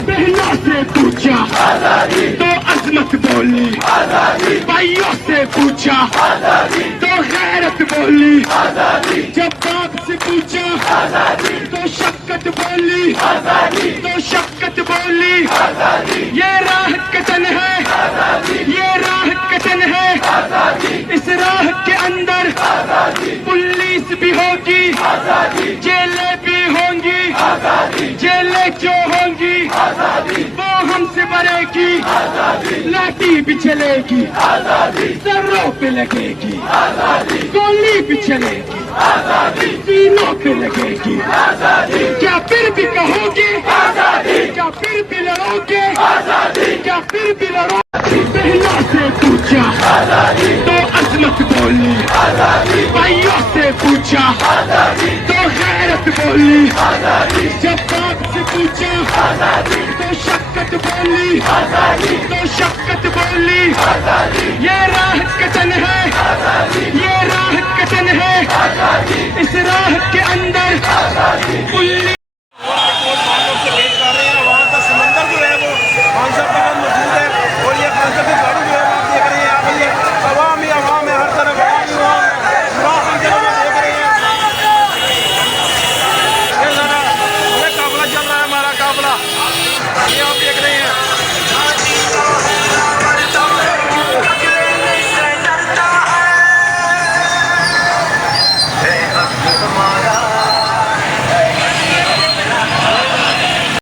बहनों से पूछा तो अजमत बोली, भाइयों से पूछा तो गैरत बोली, जब बाप से पूछा तो शक्कत बोली, तो शक्कत बोली। ये राह कतन है, ये राह कतन है, इस राह के अंदर पुलिस भी होगी, जेलें भी होंगी, जेलें क्यों होंगी, वो हमसे बरेगी, लाठी भी चलेगी, सरों पे लगेगी, गोली भी चलेगी, सीनों पे लगेगी। क्या फिर भी कहोगे, क्या फिर भी लड़ोगे, क्या फिर भी लड़ोगे? बहनों से पूछा तो अजमत बोली, भाइयों से पूछा तो गैरत बोली, जब बाप से पूछा तो शक्कत बोली, तो शक्कत बोली। ये राह कतन है, ये राह कतन है, इस राह के अंदर पुलिस